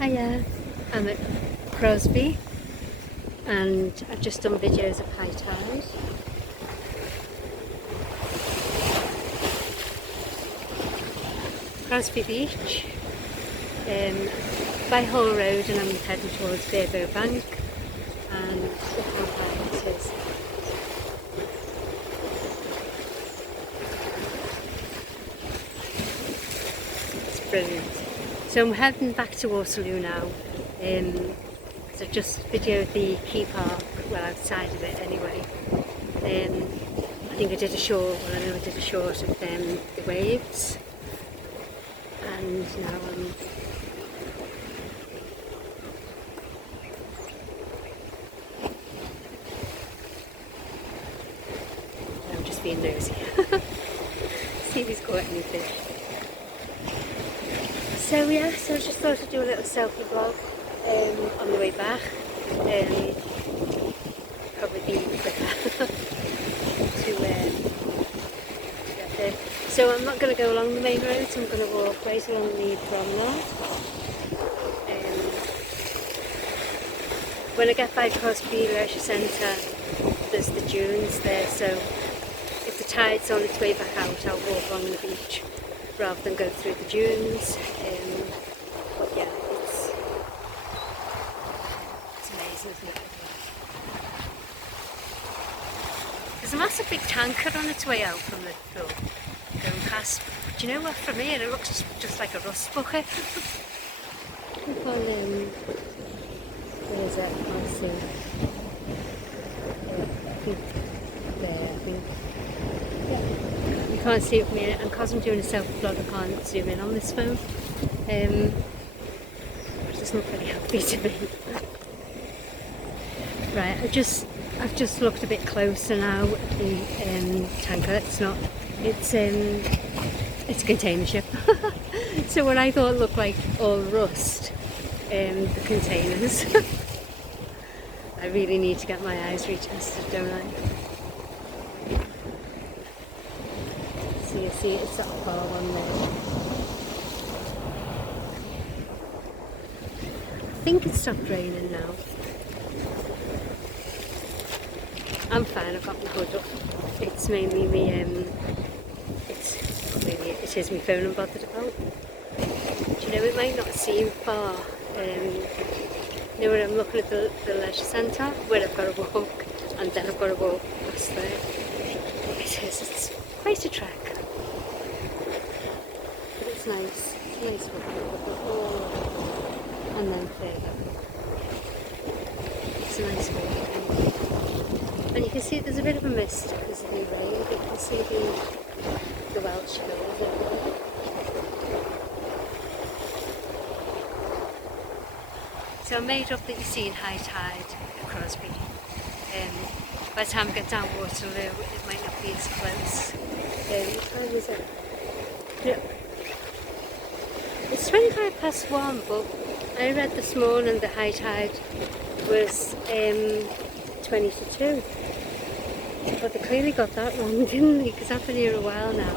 Hiya, I'm at Crosby and I've just done videos of high tide. Crosby Beach, by Hull Road, and I'm heading towards Bearbow Bank, and look how high it is. It's brilliant. So I'm heading back to Waterloo now. So just videoed the Key Park, well, outside of it anyway. I think I did a short, well, I know I did a short of the waves, and now I'm just being nosy. See if he's caught any fish. So yeah, so I just thought I'd do a little selfie vlog on the way back. Probably be quicker to get there. So I'm not going to go along the main road, so I'm going to walk right along the promenade. When I get by Crosby Leisure Centre, there's the dunes there, so if the tide's on its way back out, I'll walk along the beach rather than go through the dunes. But yeah, it's amazing, isn't it? There's a massive big tanker on its way out from Liverpool going past. Do you know what, from here it looks just like a rust bucket. Look on, where is it? I can't see. I think there, I think. Yeah. You can't see it from here, and because I'm doing a selfie vlog I can't zoom in on this phone. It's not very healthy to me. Right, I've just looked a bit closer now at the tanker. It's a container ship. So what I thought looked like all rust, the containers. I really need to get my eyes retested, don't I? So you see it's that far one there. I think it's stopped raining now. I'm fine, I've got my hood up. It's mainly me, it is my phone I'm bothered about. Do you know, it might not seem far. You know, when I'm looking at the leisure centre, where I've got to walk, and then I've got to walk past there. It's quite a trek. But it's nice. It's nice walk. And then further. It's a nice walk. And you can see there's a bit of a mist because of the rain. You can see the Welsh hills over there. So I made up that you've seen high tide at Crosby. By the time I get down Waterloo, it might not be as close. What time is it? No. It's 1:25, but I read this morning the high tide was 20 to 2. But they clearly got that wrong, didn't they? Because I've been here a while now.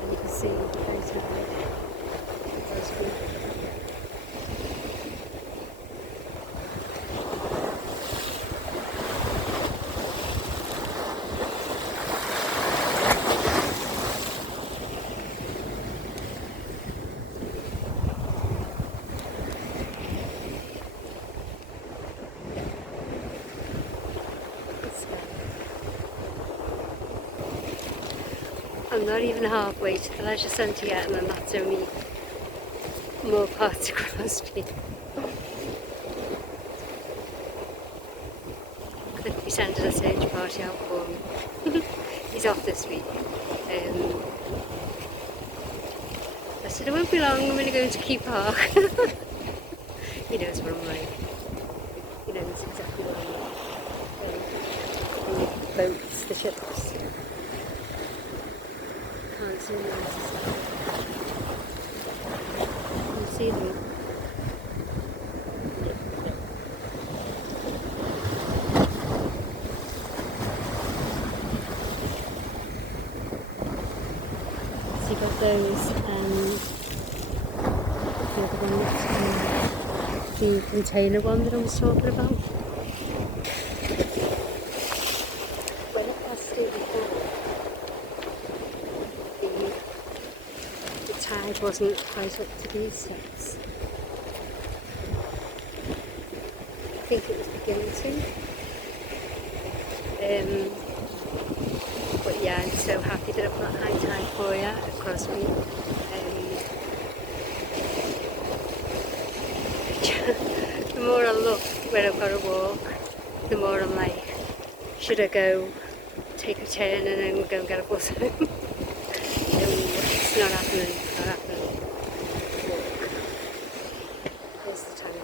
And you can see the high tide. I'm not even halfway to the leisure centre yet, and that's only more parts of Crosby. Could be sending a search party out for me. He's off this week. I said it won't be long, I'm going to go into Key Park. He knows what I'm like. He knows exactly what I'm like. The boats, the ships. Can't see them. Can you see them? So you got those and the other one the container one that I was talking about. When I passed it before, the tide wasn't quite up to these steps. I think it was beginning to. But yeah, I'm so happy that I've got high tide for you at Crosby. The more I look where I've got to walk, the more I'm like, should I go take a turn and then go and get a bus home? No, it's not happening, not happening. Walk. Here's the tank.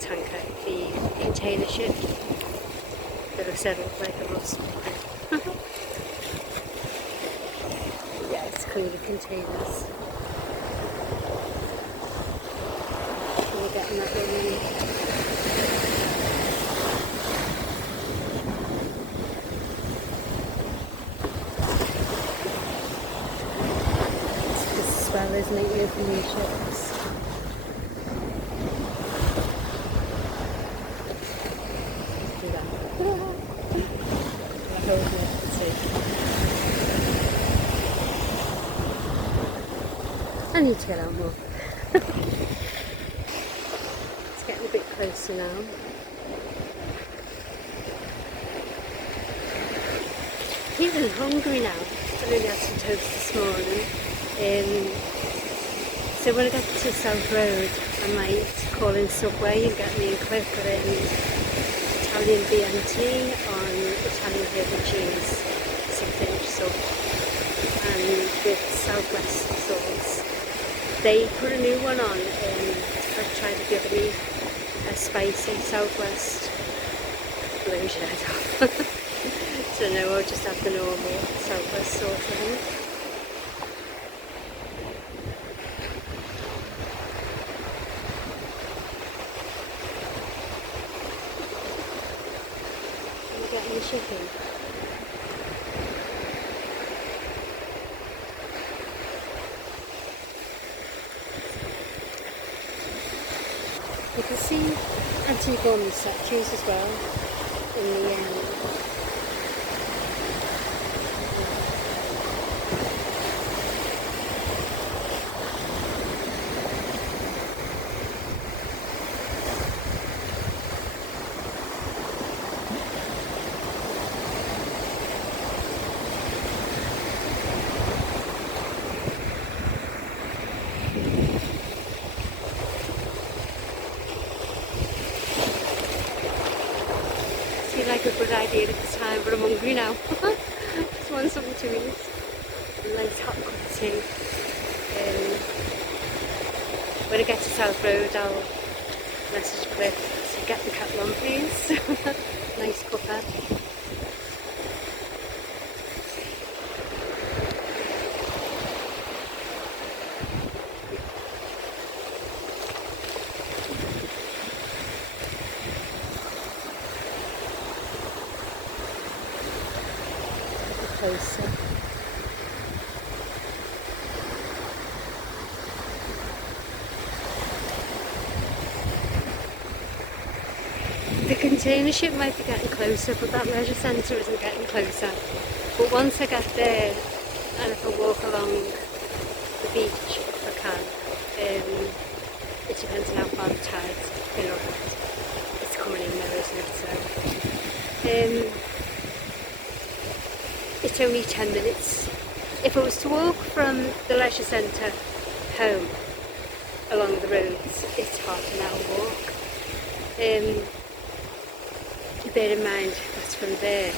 Tanker, the container ship that I said looked like a rust. Yeah, it's clearly containers. We're getting that one in. It's the swell, isn't it? You open these ships. Do that. I hope you can see. I need to get out more. Getting a bit closer now. Feeling hungry now. I only had some toast this morning. So when I get to South Road, I might call in Subway and get me a clip of Italian Antony on Italian herbal cheese, 6-inch sub, and with Southwest sauce. They put a new one on. I tried it the other week. A spicy Southwest blew his head off. So no, I'll just have the normal Southwest sauce, I think. Am I getting the chicken? You can see Antony Gormley statues as well in the like a good idea at the time, but I'm hungry now. Just want something to eat. A nice hot cup of tea. When I get to South Road, I'll message Cliff to get the kettle on, please. Nice cuppa. Closer. The container ship might be getting closer, but that leisure centre isn't getting closer. But once I get there, and if I walk along the beach, if I can, it depends on how far the tide's been up. It's coming in there, isn't it? So, it's only 10 minutes. If I was to walk from the leisure centre home along the roads, it's half an hour walk. Bear in mind that's from there.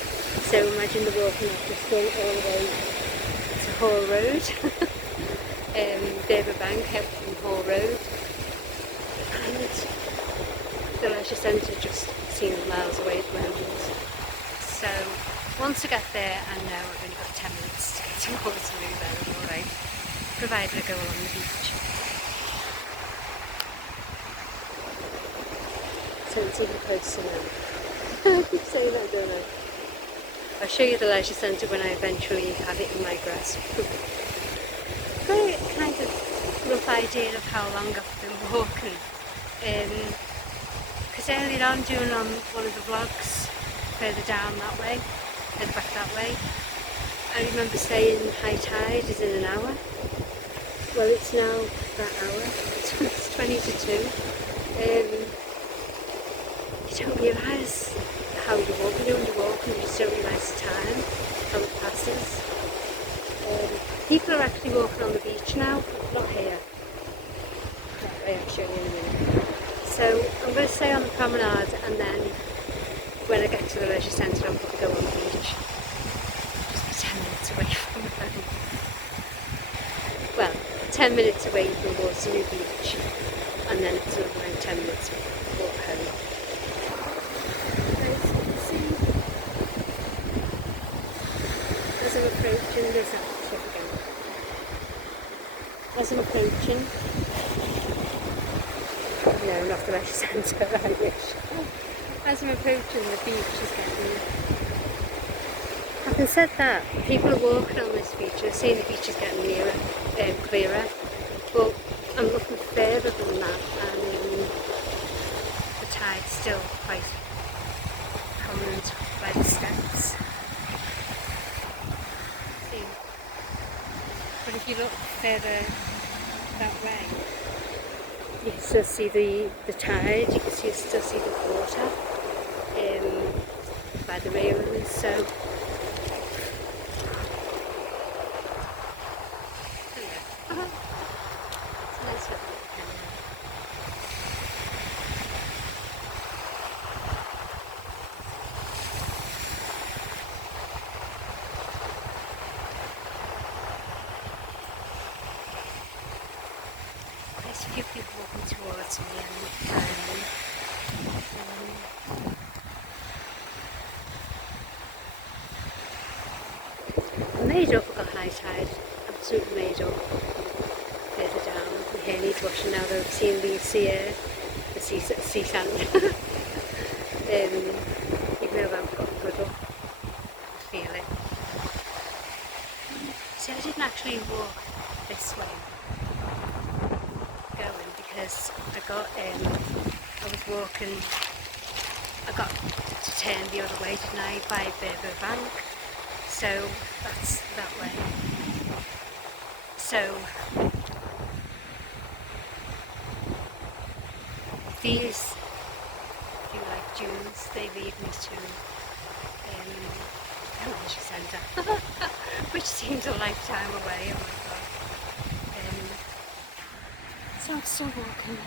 So imagine the walking up just going all the way to Hall Road, Berber Bank out from Hall Road, and the leisure centre just seems miles away at the moment. So once I get there, I know I've only got 10 minutes to get to Waterloo, then I'm alright, provided I go along the beach. So it's even closer now. I keep saying that, don't I? I'll show you the leisure centre when I eventually have it in my grasp. rough idea of how long I've been walking. Because earlier on, doing on one of the vlogs further down that way, head back that way, I remember saying high tide is in an hour. Well, it's now that hour. It's 20 to 2. You don't realise how you're walking. When you walk and you just don't realise the time, how it passes. People are actually walking on the beach now, not here. I'll show you in a minute. So I'm going to stay on the promenade, and then when I get to the leisure centre I'm going to go on the beach. Just be 10 minutes away from home. Well, 10 minutes away from Waterloo Beach, and then it's around 10 minutes walk home. As I'm approaching, there's that cliff again. As I'm approaching, no, not the leisure centre, I wish. As I'm approaching, the beach is getting... Having said that, people are walking on this beach and seeing the beach is getting nearer, clearer, but I'm looking further than that, and the tide's still quite prominent by the steps. See? But if you look further that way, you can still see the tide, you can still see the water by the railings, so it's a nice little there's a few people walking towards me, and made up, I got high tide, absolutely made up. Further down, my hair needs washing now though, I've seen the sea sand. Even though I've got a good up, I feel it. See, I didn't actually walk this way going, because I was walking, I got to turn the other way, didn't I, by Burber Bank, so that's that way. So these, if you like, dunes, they lead me to the leisure centre, which seems a lifetime away. Oh my god. So I'm still walking.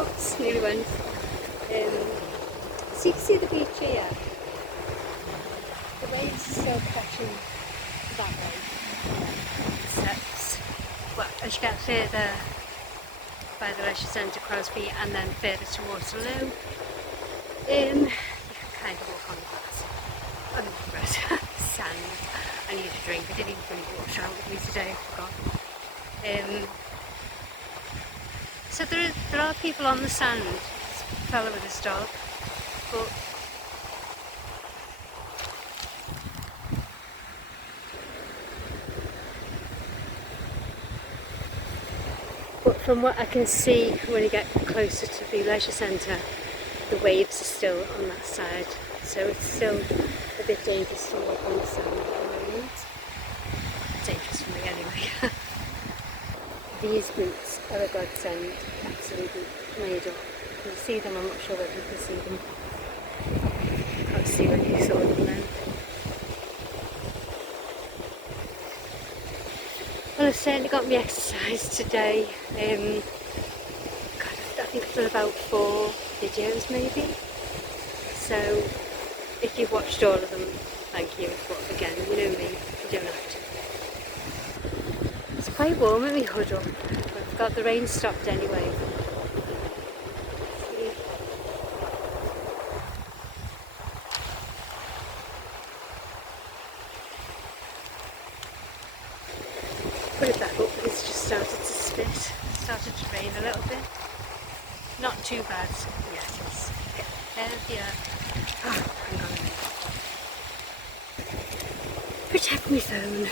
Oops, nearly went. So you can see the beach here. The waves are still crashing that way. Steps. Well, as you get further by the leisure centre, Crosby, and then further to Waterloo, you can kind of walk on the grass. On the grass. Sand. I need a drink. I didn't even bring water out with me today, I forgot. So there are people on the sand. There's a fella with his dog, but from what I can see when you get closer to the leisure centre, the waves are still on that side, so it's still a bit dangerous to walk on the sand at the moment. It's dangerous for me anyway. These boots are a godsend, absolutely made up. Can you see them? I'm not sure whether you can see them. Can't see whether you saw them then. Well, I've certainly got my exercise today. God, I think I've done about 4 videos maybe. So if you've watched all of them, thank you. But again, you know me, you don't have to. It's quite warm in my hood up. I've got the rain stopped anyway. See? Put it back up, but it's just started to spit. It started to rain a little bit. Not too bad. Yes, it's heavier. Oh, hang on a minute. Protect my phone.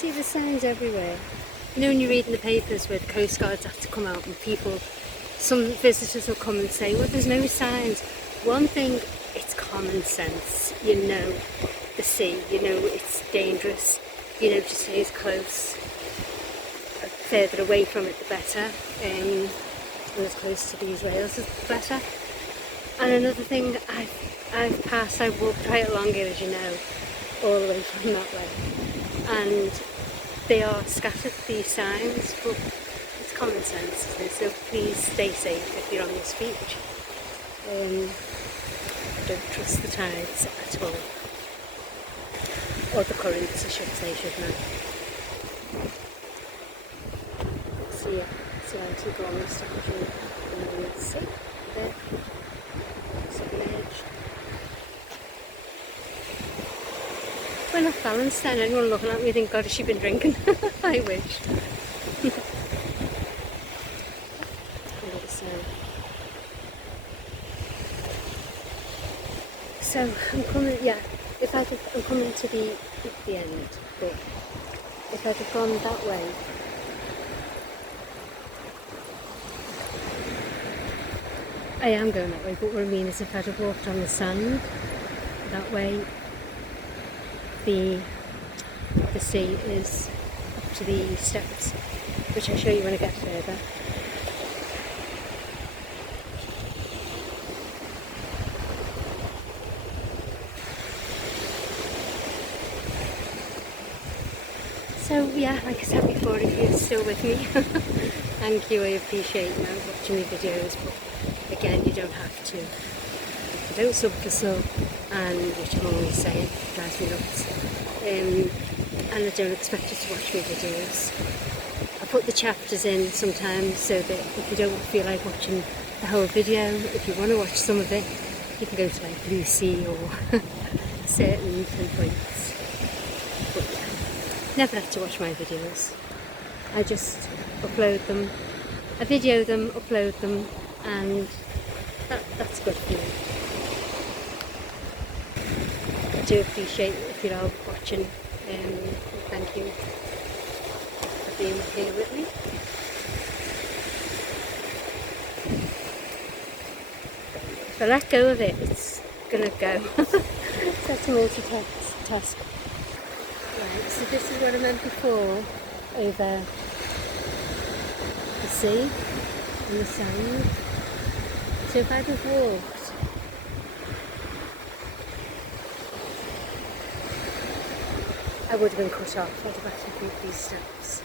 See, the signs everywhere. You know, when you read in the papers where the Coast Guards have to come out and some visitors will come and say, well, there's no signs. One thing, it's common sense. You know the sea, you know it's dangerous, you know to stay as close, further away from it the better, and as close to these rails as the better. And another thing, I've walked right along it, as you know, all the way from that way, and they are scattered, these signs, but it's common sense, isn't it? So please stay safe if you're on this beach. Don't trust the tides at all. Or the currents, I should say, shouldn't I? So yeah, so Antony Gormley statue in the sea, there, submerged. We're not balanced then, anyone looking at me think, God, has she been drinking? I wish. So I'm coming, yeah, I'm coming to the end, but if I'd have gone that way, I am going that way, but what I mean is if I'd have walked on the sand that way, the sea is up to the steps, which I'll show you when I get further. So yeah, like I said before, if you're still with me, thank you, I appreciate watching my videos, but again, you don't have to. If you don't sub for sub, and which I'm always saying, drives me nuts, and I don't expect you to watch my videos. I put the chapters in sometimes so that if you don't feel like watching the whole video, if you want to watch some of it, you can go to like Blue Sea or certain points. But yeah. Never have to watch my videos. I just upload them, I video them, upload them, and that's good for me. I do appreciate if you're all watching, thank you for being here with me. If I let go of it, it's gonna go. So that's a multitask. Right, so this is what I meant before, over the sea and the sand. So if I'd have walked I would have been cut off. I'd have had to take these steps.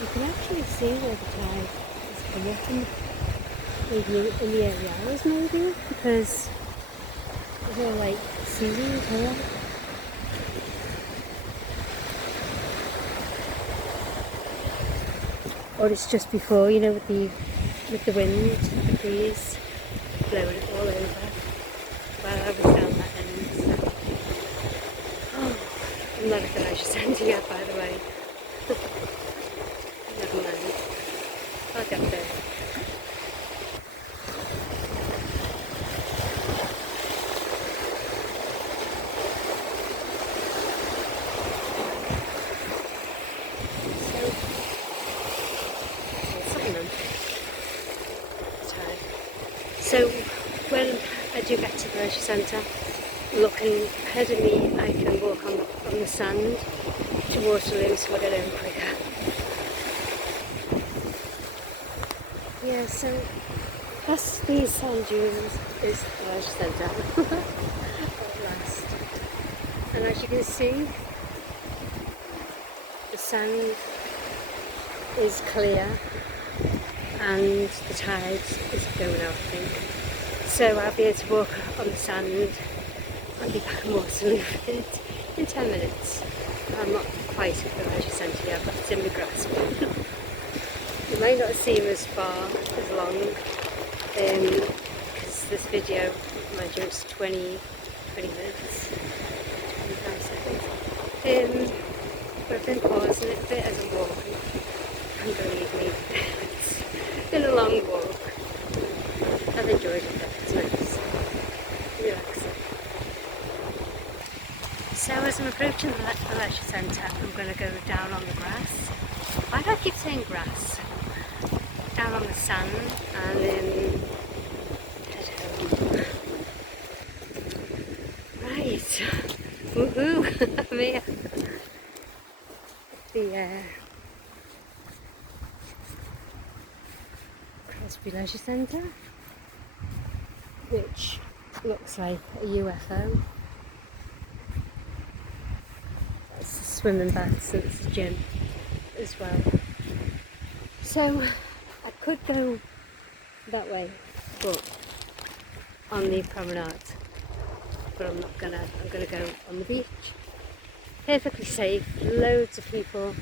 You can actually see where the tide is coming maybe in the early hours maybe, because they're like seaweed here. Or it's just before, you know, with the wind, the breeze blowing it all over while I was down that end. So. Oh, I'm not at the leisure centre yet, by the way. Never mind. I'll get there. So when I do get to the leisure centre, looking ahead of me, I can walk on the sand to Waterloo, so I get home quicker. Yeah, so that's these sand dunes is the leisure centre at last. And as you can see, the sand is clear and the tide is going out, I think. So I'll be able to walk on the sand and be back in Waterloo in 10 minutes. I'm not quite at the leisure centre yet, but it's in my grasp. You might not seem as far, as long, because this video, mind you, it's 20 minutes, 25 seconds. But I've been pausing it a bit as I'm walking, and believe me, it's been a long walk. I've enjoyed it though, it's nice, relaxing. So as I'm approaching the leisure centre, I'm going to go down on the grass. Why do I keep saying grass? Down on the sand and then head home. Right, woohoo, I'm here. The Crosby Leisure Centre, which looks like a UFO. It's the swimming baths and it's the gym as well. So I could go that way, but on the promenade, but I'm not gonna. I'm gonna go on the beach. Perfectly safe, loads of people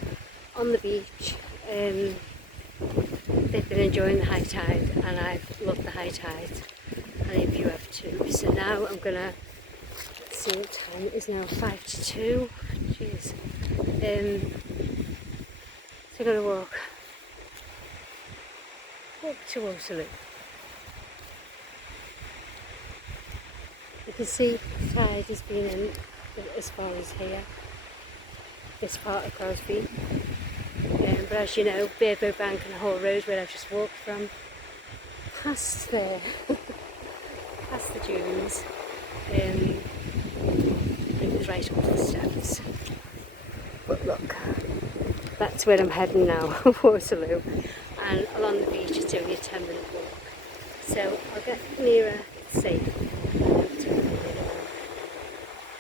on the beach. They've been enjoying the high tide and I've loved the high tide, and I hope you have too. So now I'm gonna, let's see what time it is now, 5 to 2, jeez. So I'm gonna walk to Waterloo. You can see the tide has been in as far as here, this part of Crosby. But as you know, Bearbow Bank and Hall Road, where I've just walked from, past there, past the dunes, it was right up the steps. But look, that's where I'm heading now, Waterloo, and along the beach it's only a 10-minute walk. So I'll get nearer, it's safe.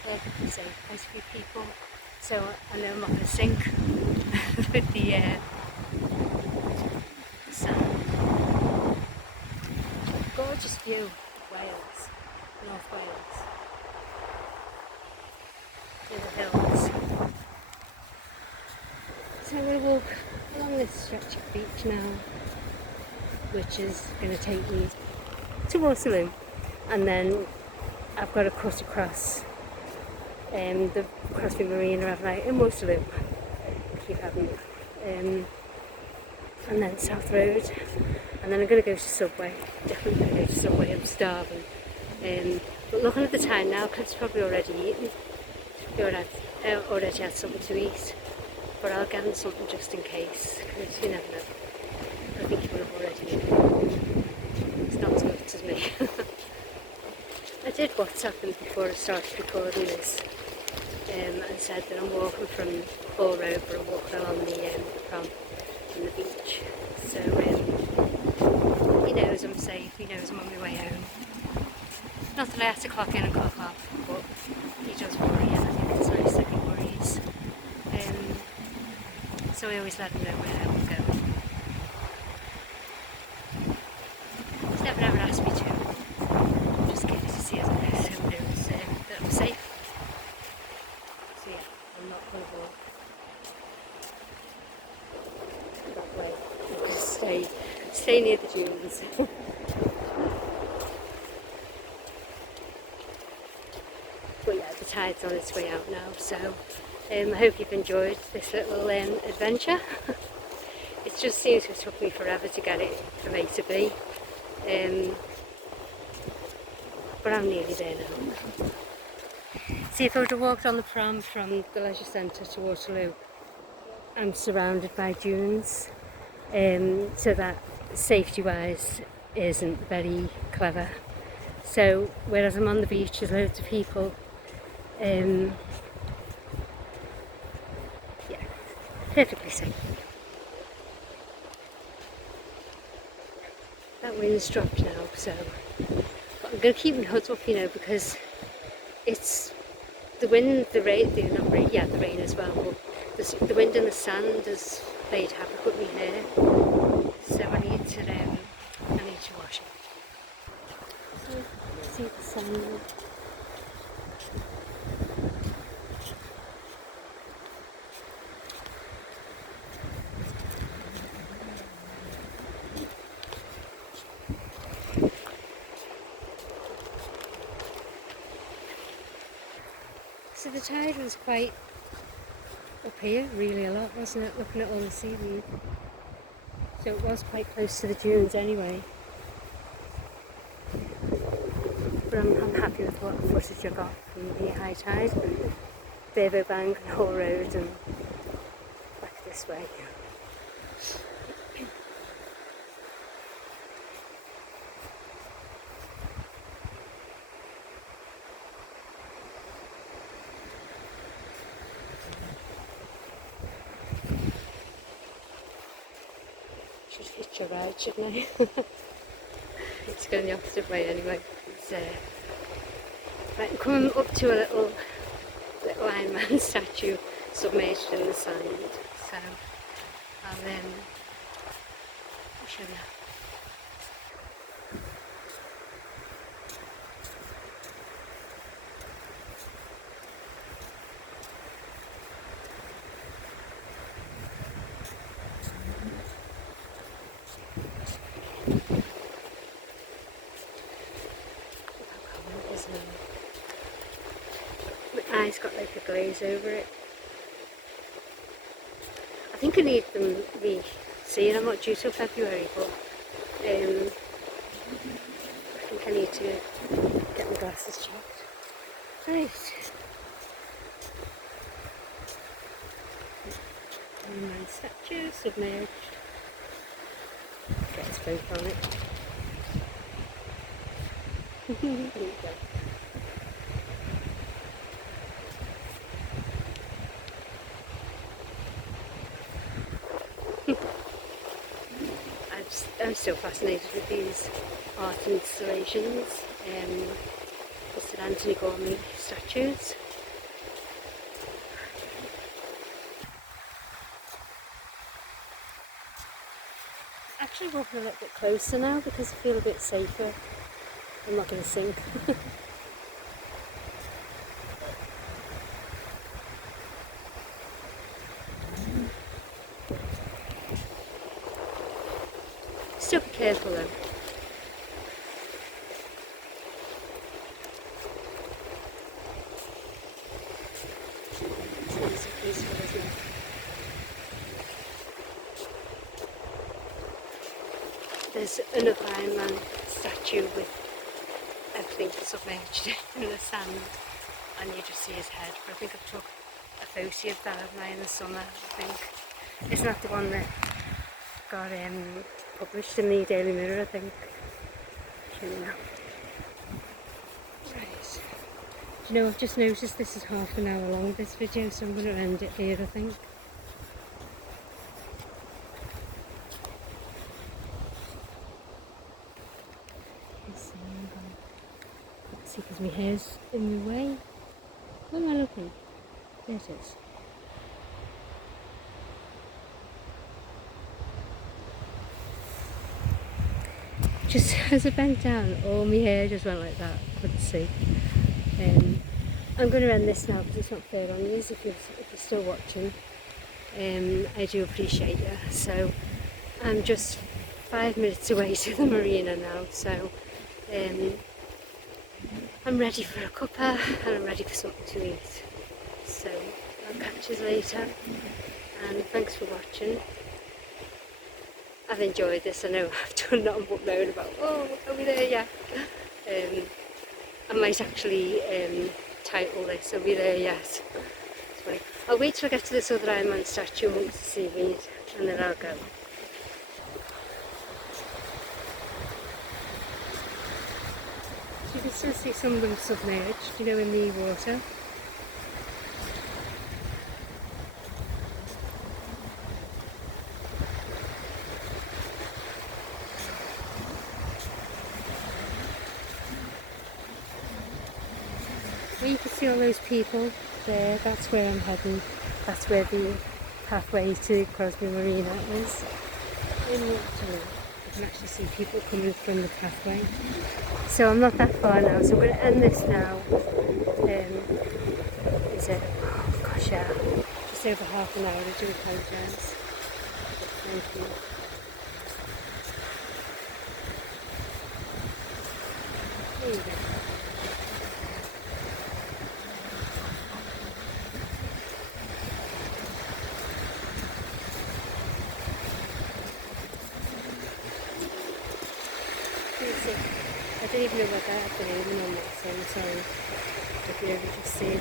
Perfectly safe, quite a few people, so I know I'm not going to sink with the sand. Gorgeous view of Wales, North Wales, in the hills. So I'm going to walk along this stretch of beach now, which is going to take me to Waterloo, and then I've got to cut across the Crosby Marina have night in Waterloo, if you haven't, and then South Road, and then I'm going to go to Subway, definitely going to go to Subway, I'm starving, but looking at the time now, Cliff's probably already eaten, he already had something to eat, but I'll get him something just in case, because you never know, I think he would have already eaten, it's not as much as me. I did WhatsApp him before I started recording this, and said that I'm walking from Hall Road, but I'm walking along the prom and the beach. So he knows I'm safe, he knows I'm on my way home. Not that I have to clock in and clock off, but he does worry, and I think it's nice that he worries. So I always let him know where I'm going. He's never ever asked me to. I'm just getting to see him knows that I'm safe. So yeah, I'm not going to walk that way. I'm going to stay near the dunes. But yeah, the tide's on its way out now, so I hope you've enjoyed this little adventure. It just seems to have took me forever to get it from A to B, but I'm nearly there now. See, if I would have walked on the pram from the leisure centre to Waterloo, I'm surrounded by dunes, so that safety-wise isn't very clever. So whereas I'm on the beach, there's loads of people. Yeah, perfectly safe. That wind's dropped now, so but I'm going to keep my hood up, you know, because it's the wind, the rain as well. But the wind and the sand has played havoc with my hair, so I need to wash it. So see the sun. So the tide was quite up here, really a lot, wasn't it? Looking at all the seaweed. So it was quite close to the dunes anyway. But I'm happy with what footage I got from the high tide. Bevo Bank and Hall Road and back this way. Should hitch a ride, shouldn't I? It's going the opposite way anyway. Right, I'm coming up to a little Iron Man statue submerged in the sand. So I'll show you. My eyes got like a glaze over it. I think I need them re-seen. I'm not due till February, but I think I need to get my glasses checked. Right. My statue submerged. Get his boat on it. There you go. I'm still fascinated with these art installations, listed Antony Gormley statues. Actually walking a little bit closer now because I feel a bit safer. I'm not going to sink. Still be careful though. It's nice and peaceful, isn't it? There's another Iron Man statue with everything submerged in the sand, and you just see his head. But I think I took a photo of that, haven't I, in the summer, I think. Isn't that the one that got published in the Daily Mirror, I think? Right. Do you know, I've just noticed this is half an hour long, this video, so I'm going to end it here, I think. Let's see, because my hair's in my way. Where am I looking? There it is. Just as I bent down, all my hair just went like that. I couldn't see. I'm going to end this now because it's not fair on you if you're still watching. I do appreciate you. So I'm just 5 minutes away to the marina now. So I'm ready for a cuppa and I'm ready for something to eat. So I'll catch you later. And thanks for watching. I've enjoyed this. I know I've done nothing but moan about, oh, are we there yet? I might actually title this, are we there yet? I'll wait till I get to this other Iron Man statue amongst the seaweed and then I'll go. You can still see some of them submerged, you know, in the water. Well, you can see all those people there. That's where I'm heading. That's where the pathway to Crosby Marina is in Waterloo. You can actually see people coming from the pathway. So I'm not that far now, so I'm going to end this now. Is it? Oh gosh, yeah. Just over half an hour. I do apologise. Thank you. There you go. I don't even know what that I've been aiming on that, so I'm sorry if you've ever just seen it.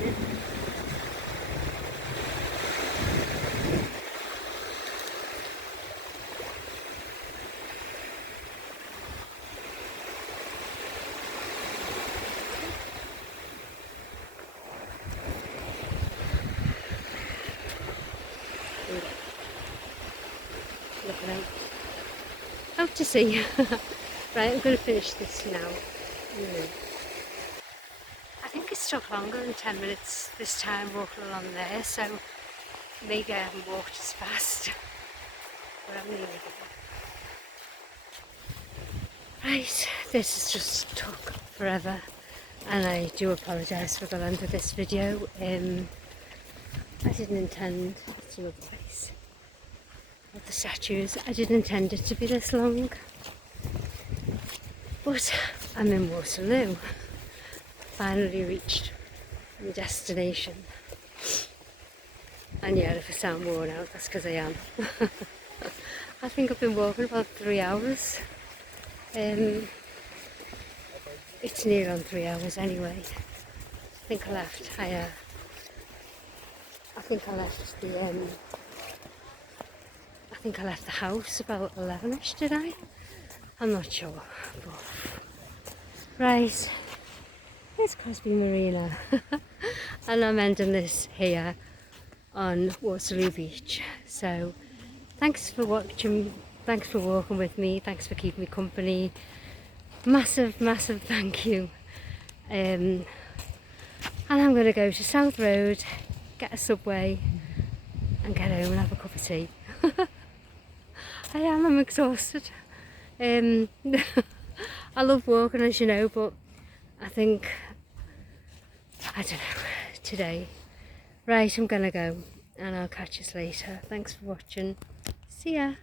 Looking out to sea. Right, I'm going to finish this now. I think it's took longer than 10 minutes this time walking along there, so maybe I haven't walked as fast, but I'm nearly there. Right, this has just took forever, and I do apologise for the length of this video. I didn't intend, it's another place, with the statues, I didn't intend it to be this long. But I'm in Waterloo. Finally reached my destination. And yeah, if I sound worn out, that's because I am. I think I've been walking about 3 hours. It's near on 3 hours anyway. I think I left. I think I left the house about 11ish, did I? I'm not sure, but right, here's Crosby Marina. And I'm ending this here on Waterloo Beach. So thanks for watching, thanks for walking with me, thanks for keeping me company. Massive thank you. And I'm going to go to South Road, get a subway and get home and have a cup of tea. I'm exhausted. I love walking, as you know, but I think, I don't know, today. Right, I'm gonna go and I'll catch you later. Thanks for watching. See ya.